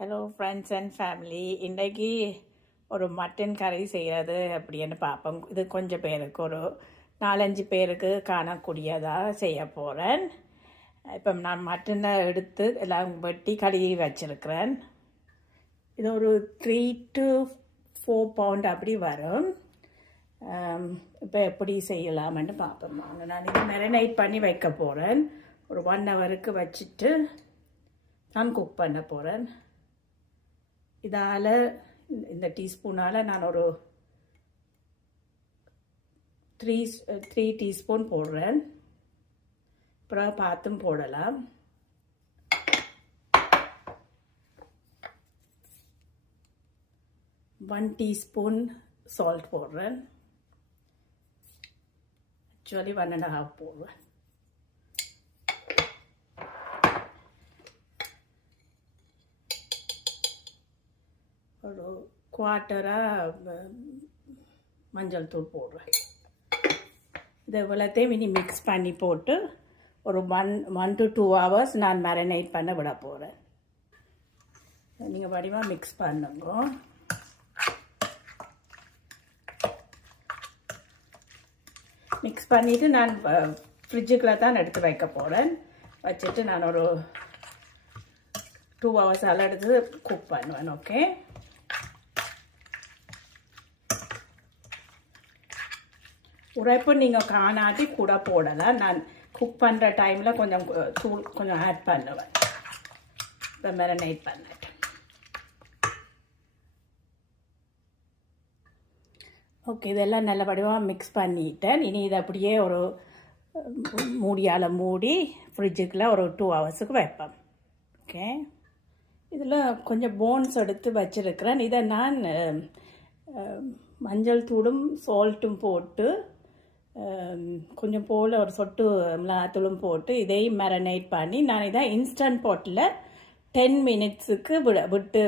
Hello friends and family. இன்றைக்கி ஒரு mutton கறி செய்கிறது அப்படின்னு பார்ப்போம். இது கொஞ்சம் பேருக்கு ஒரு 4-5 பேருக்கு காணக்கூடியதாக செய்ய போகிறேன். இப்போ நான் மட்டனை எடுத்து எல்லாம் வெட்டி கழுவி வச்சுருக்கிறேன். இது ஒரு 3 to 4 பவுண்ட் அப்படி வரும். இப்போ எப்படி செய்யலாம்னு பார்ப்போம். நான் இது மேரினேட் பண்ணி வைக்க போகிறேன். ஒரு 1 ஹவருக்கு வச்சுட்டு நான் குக் பண்ண போகிறேன். இதால் இந்த டீஸ்பூனால் நான் ஒரு 3 டீஸ்பூன் போடுறேன். அப்புறம் பார்த்தும் போடலாம். ஒன் டீஸ்பூன் சால்ட் போடுறேன். ஆக்சுவலி 1.5 போடுறேன். ஒரு குவார்ட்டராக மஞ்சள் தூள் போடுறேன். இதை இவ்வளோத்தையும் இனி மிக்ஸ் பண்ணி போட்டு ஒரு 1 to 2 hours நான் மேரினேட் பண்ண விட போகிறேன். நீங்கள் வடிவாக மிக்ஸ் பண்ணுங்க. மிக்ஸ் பண்ணிவிட்டு நான் ஃப்ரிட்ஜுக்குள்ளே தான் எடுத்து வைக்க போகிறேன். வச்சுட்டு நான் ஒரு 2 hours எடுத்து குக் பண்ணுவேன். ஓகே, உரைப்பு நீங்கள் காணாட்டி கூட போடலாம். நான் குக் பண்ணுற டைமில் கொஞ்சம் ஆட் பண்ணுவேன். இப்போ மேரினேட் பண்ணிட்டு ஓகே, இதெல்லாம் நல்ல வடிவாக மிக்ஸ் பண்ணிட்டேன். இனி இதை அப்படியே ஒரு மூடியால் மூடி ஃப்ரிட்ஜுக்குள்ளே ஒரு 2 ஹவர்ஸுக்கு வைப்பேன். ஓகே, இதில் கொஞ்சம் போன்ஸ் எடுத்து வச்சுருக்கிறேன். இதை நான் மஞ்சள் தூளும் சால்ட்டும் போட்டு கொஞ்சம் போல் ஒரு சொட்டு மிளகாத்தூளும் போட்டு இதையும் மேரினேட் பண்ணி நான் இதை இன்ஸ்டன்ட் பாட்டில் 10 மினிட்ஸுக்கு விட்டு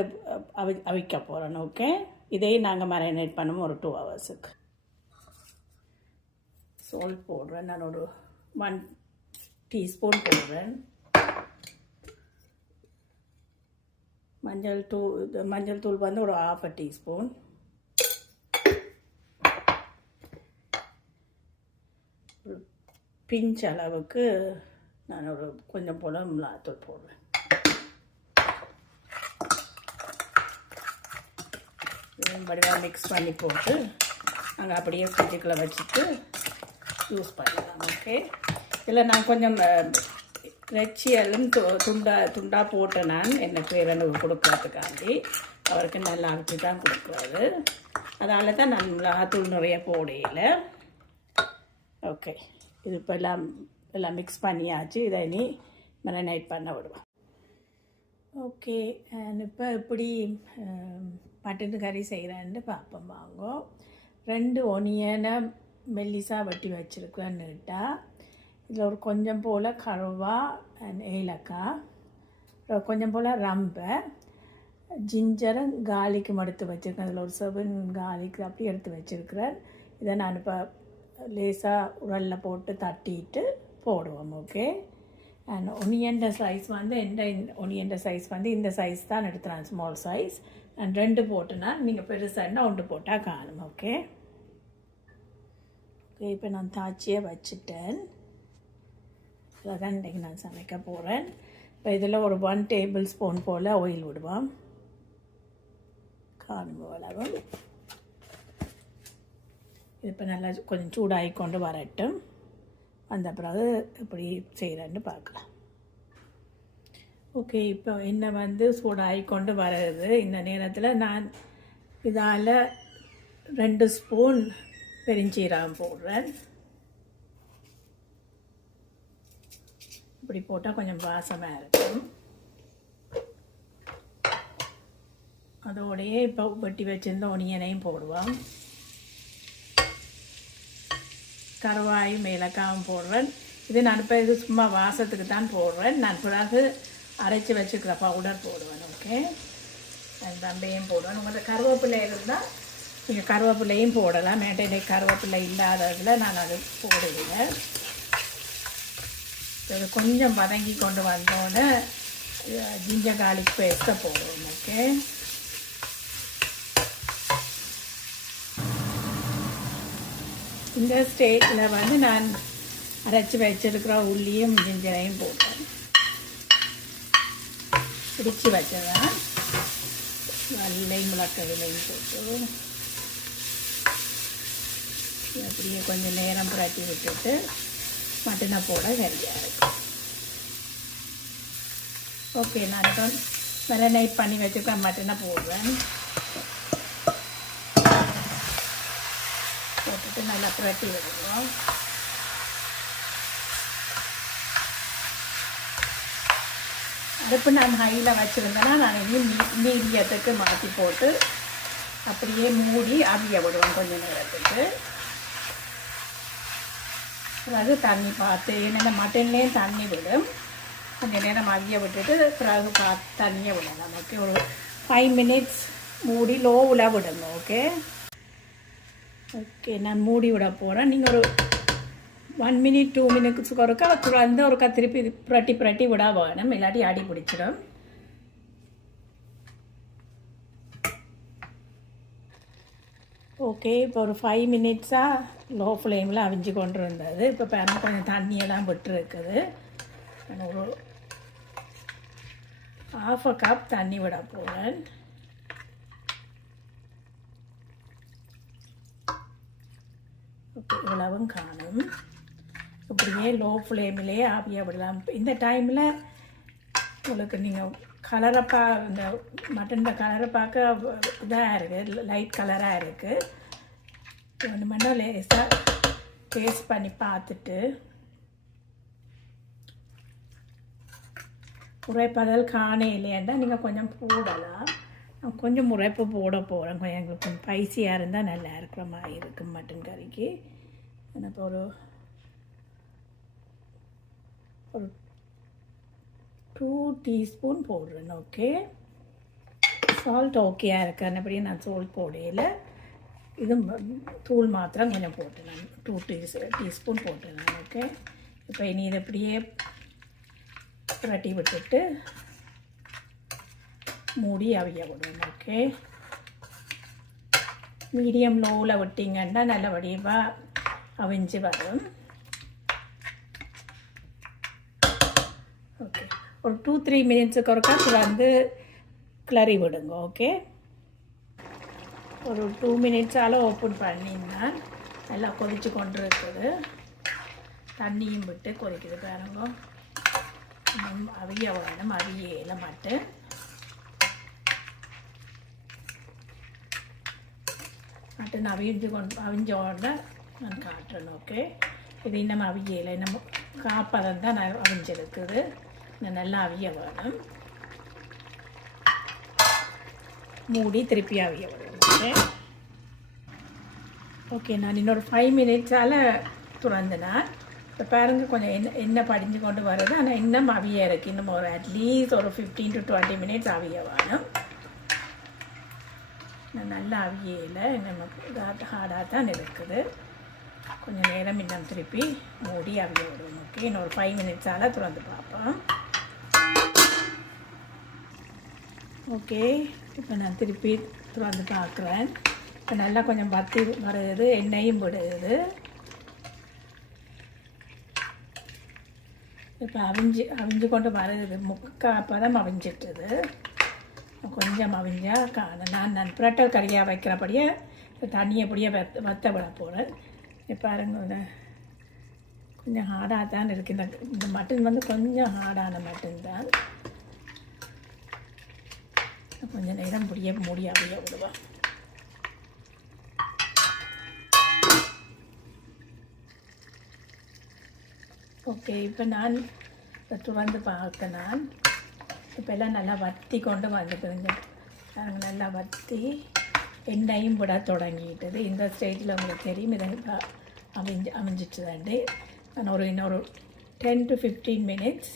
அவிக்க போகிறேன். ஓகே, இதையும் நாங்கள் மேரினேட் பண்ணுவோம் ஒரு 2 ஹவர்ஸுக்கு. சால்ட் போடுறேன். நான் ஒரு 1 டீஸ்பூன் போடுறேன். மஞ்சள் தூள் வந்து ஒரு 1/2 டீஸ்பூன். பிஞ்ச் அளவுக்கு நான் ஒரு கொஞ்சம் போல் மிளகாத்தூள் போடுவேன். வடிவாக மிக்ஸ் பண்ணி போட்டு நாங்கள் அப்படியே ஃப்ரிட்ஜுக்குள்ளே வச்சுட்டு யூஸ் பண்ணலாம். ஓகே, இதில் நான் கொஞ்சம் ரெச்சியலும் துண்டாக போட்டேன். நான் எனக்கு வேறு கொடுக்கறதுக்காண்டி அவருக்கு நல்லா அரைச்சி தான் கொடுக்குறாரு. அதனால தான் நான் மிளகாத்தூள் நிறைய போடையில. ஓகே, இது இப்போ எல்லாம் மிக்ஸ் பண்ணியாச்சு. இதை இனி மேரினேட் பண்ண விடுவேன். ஓகே, இப்போ எப்படி மட்டன் கறி செய்கிறேன்னு பார்ப்போம். வாங்க. 2 ஒனியனை மெல்லிசாக வெட்டி வச்சுருக்கேன் நீட்டாக. இதில் ஒரு கொஞ்சம் போல் கருவா அண்ட் ஏலக்காய், கொஞ்சம் போல் ரம்பை, ஜிஞ்சரும் கார்லிக்கும் எடுத்து வச்சுருக்கேன். அதில் ஒரு 7 கார்லிக் அப்படி எடுத்து வச்சுருக்கிறேன். இதை நான் இப்போ லேசாக உரலில் போட்டு தட்டிட்டு போடுவோம். ஓகே, அண்ட் ஒனியன்ற சைஸ் வந்து ஒனியன்ற சைஸ் வந்து இந்த சைஸ் தான் எடுத்துறேன், ஸ்மால் சைஸ். அண்ட் 2 போட்டுனா நீங்கள் பெருசாக 1 போட்டால் காணும். ஓகே ஓகே, இப்போ நான் தாச்சியை வச்சுட்டேன். இதை தான் இன்றைக்கி நான் சமைக்க போகிறேன். இப்போ இதில் ஒரு 1 டேபிள் ஸ்பூன் போல் ஆயில் விடுவோம். காணும் அளவு. இப்போ நல்லா கொஞ்சம் சூடாகி கொண்டு வரட்டும். அந்த பிறகு எப்படி செய்கிறேன்னு பார்க்கலாம். ஓகே, இப்போ எண்ணெய் வந்து சூடாகி கொண்டு வருது. இந்த நேரத்தில் நான் இதால் 2 ஸ்பூன் பெருஞ்சீரகம் போடுறேன். இப்படி போட்டால் கொஞ்சம் வாசமாக இருக்கும். அதோடையே இப்போ வெட்டி வச்சுருந்த ஒனியனையும் போடுவோம். கருவாயும் ஏலக்காயும் போடுறேன். இது நான் இப்போ இது சும்மா வாசத்துக்கு தான் போடுறேன். நான் பிறகு அரைச்சி வச்சுக்கிற பவுடர் போடுவேன். ஓகே, தம்பையும் போடுவேன். உங்கள்கிட்ட கருவேப்பிலை இருந்தால் நீங்கள் கருவேப்பிலையும் போடலாம். மேட்டை கருவேப்பிலை இல்லாததில் நான் அது போடுவேன். இது கொஞ்சம் வதங்கி கொண்டு வந்தோடனே ஜிஞ்சர் கார்லிக் பேஸ்ட்டை போடுவோம். ஓகே. இந்த ஸ்டேஜில் வந்து நான் அரைச்சி வச்சிருக்கிற உள்ளியும் ஜிஞ்சரையும் போட்டேன். பிடிச்சி வச்சதான் வெள்ளையும் முளக்கவிலையும் போட்டு அப்படியே கொஞ்சம் நேரம் புரட்டி விட்டுட்டு மட்டனை போட சரியாக இருக்கும். ஓகே, நான் இப்போ மேரினேட் பண்ணி வச்சுருக்கேன். மட்டனை போடுவேன். போட்டுட்டு நல்லா புரட்டி விடுவோம். அடுப்பு நான் ஹையில் வச்சுருந்தேன்னா நான் இன்னும் மீடியத்துக்கு மாற்றி போட்டு அப்படியே மூடி அவிய விடுவேன் கொஞ்சம் நேரத்துக்கு. பிறகு தண்ணி பார்த்து, என்னென்ன மட்டன்லேயும் தண்ணி விடும், கொஞ்சம் நேரம் அவிய விட்டுட்டு பிறகு பார்த்து தண்ணியை விடலாம். ஓகே, ஒரு 5 மினிட்ஸ் மூடி லோவில் விடுங்க. ஓகே ஓகே, நான் மூடி விட போகிறேன். நீங்கள் ஒரு 1 மினிட் 2 மினிட்ஸுக்கு ஒருக்கா துறந்து ஒருக்கா திருப்பி புரட்டி விட வேணும், இல்லாட்டி அடி பிடிச்சிடும். ஓகே, இப்போ ஒரு 5 மினிட்ஸாக லோ ஃப்ளேமில் அவிஞ்சு கொண்டு இருந்தது. இப்போ பாருங்கள் கொஞ்சம் தண்ணியெல்லாம் விட்டுருக்குது. நான் ஒரு 1/2 கப் தண்ணி விட போகிறேன். ஓகே, இவ்வளவும் காணும். இப்படியே லோ ஃப்ளேமிலே ஆவியாக விடலாம். இந்த டைமில் உங்களுக்கு நீங்கள் இந்த மட்டன் கலரை பார்க்க இதாக இருக்குது, லைட் கலராக இருக்குது. ஒன்று மட்டும் லேசாக டேஸ்ட் பண்ணி பார்த்துட்டு உரைப்பதல் காண இல்லையாண்டா நீங்கள் கொஞ்சம் போடலாம். நான் கொஞ்சம் உரைப்பு போட போகிறேன். கொஞ்சம் எங்களுக்கு கொஞ்சம் ஸ்பைசியாக இருந்தால் நல்லா இருக்கிற மாதிரி இருக்குது மட்டன் கறிக்கு. எனக்கு ஒரு 2 டீஸ்பூன் போடுறேன். ஓகே, சால்ட் ஓகேயாக இருக்கேன். அப்படியே நான் சால்ட் போடையில் இது தூள் மாத்திரம் கொஞ்சம் போட்டேன். நான் 2 டீஸ்பூன் போட்டேன். ஓகே, இப்போ இனி இதை அப்படியே புரட்டி விட்டுட்டு மூடி அவிய விடுவோம். ஓகே, மீடியம் லோவில் விட்டிங்கன்னா நல்லபடியாக அவிஞ்சு வரும். ஓகே, ஒரு 2-3 மினிட்ஸுக்கு ஒருக்கா வந்து கிளறி விடுங்க. ஓகே, ஒரு 2 மினிட்ஸால் ஓப்பன் பண்ணிங்கன்னா நல்லா கொதித்து கொண்டு இருக்குது. தண்ணியும் விட்டு கொதிக்குது பாருங்க. அவிய வேணும், அவியல மட்டும். மட்டன் அவிஞ்ச உடனே நான் காட்டுறேன். ஓகே, இது இன்னும் அவியலை, இன்னும் காப்பதம் தான் நான் அவிஞ்சிருக்குது. இன்னும் நல்லா அவிய வேணும். மூடி திருப்பி அவிய வேணும். ஓகே ஓகே, நான் இன்னொரு 5 மினிட்ஸால் துறந்துனேன். இப்போ பாருங்கள் கொஞ்சம் எண்ணெய் படிஞ்சு கொண்டு வருது. ஆனால் இன்னும் அவிய இருக்குது. இன்னும் ஒரு அட்லீஸ்ட் ஒரு 15 to 20 மினிட்ஸ் அவிய வேணும். நல்லா அவியல இன்னும் ஹார்டாக தான் இருக்குது. கொஞ்சம் நேரம் இன்னும் திருப்பி மூடி அவிய விடுவோம். ஓகே, இன்னொரு 5 மினிட்ஸால் திறந்து பார்ப்போம். ஓகே, இப்போ நான் திருப்பி திறந்து பார்க்குறேன். இப்போ நல்லா கொஞ்சம் வத்தி வருது, எண்ணெயும் விடுது. இப்போ அவிஞ்சு கொண்டு வருது. முக்காப்பதம் அவிஞ்சிட்டுது. கொஞ்சம் அவிஞ்சா நான் புரட்டல் கறியாக வைக்கிறபடியே தண்ணியை அப்படியே வத்த விட போகிறேன். பாருங்க, கொஞ்சம் ஹார்டாக தான் இருக்குது. இந்த மட்டன் வந்து கொஞ்சம் ஹார்டான மட்டன் தான். கொஞ்சம் நேரம் மூடி அவிய விடுவேன். ஓகே, இப்போ நான் துறந்து பார்க்க இப்போ எல்லாம் நல்லா வத்தி கொண்டு வந்துட்டுங்க. நல்லா வத்தி எண்ணெயும் விட தொடங்கிட்டது. இந்த ஸ்டேஜில் உங்களுக்கு தெரியும், இதை அமைஞ்சிட்டு தாண்டி நான் இன்னொரு 10 to 15 மினிட்ஸ்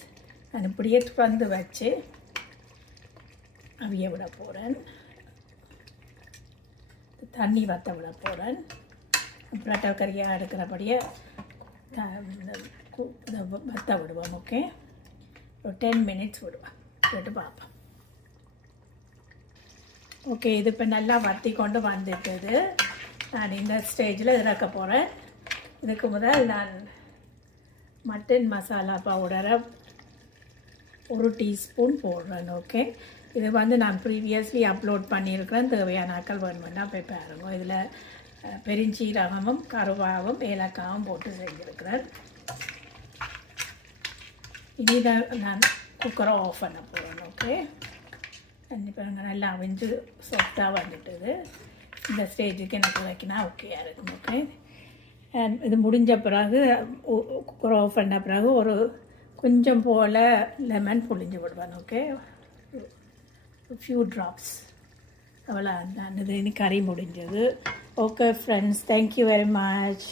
நான் இப்படியே துறந்து வச்சு அவிய விட போகிறேன். தண்ணி வற்ற விட போகிறேன். புரோட்டா கறியாக எடுக்கிறபடியே வற்ற விடுவோம். ஓகே, ஒரு 10 மினிட்ஸ் விடுவேன். கேட்டு பார்ப்போம். ஓகே, இது இப்போ நல்லா வற்றி கொண்டு வந்துட்டது. நான் இந்த ஸ்டேஜில் இறக்க போகிறேன். இதுக்கு முதல் நான் மட்டன் மசாலா பவுடரை 1 டீஸ்பூன் போடுறேன். ஓகே, இது வந்து நான் ப்ரீவியஸ்லி அப்லோட் பண்ணியிருக்கிறேன். தேவையான ஆக்கள் வேணுமெண்டா போய் பாருங்க. இதில் பெருஞ்சீரகமும் கருவாவும் ஏலக்காவும் போட்டு செஞ்சுருக்கிறேன். இனிதான் நான் குக்கரை ஆஃப் பண்ண போகிறேன். ஓகே, இப்போ நல்லா அவிஞ்சு சாஃப்டாக வந்துட்டுது. இந்த ஸ்டேஜுக்கு எனக்கு வைக்கினா ஓகேயா இருக்கும். ஓகே, இது முடிஞ்ச பிறகு குக்கர் ஆஃப் பண்ண பிறகு ஒரு கொஞ்சம் போல் லெமன் புழிஞ்சு விடுவேன். ஓகே, ஃபியூ ட்ராப்ஸ், அவ்வளோ. அந்த இது கறி முடிஞ்சது. Okay friends, thank you very much.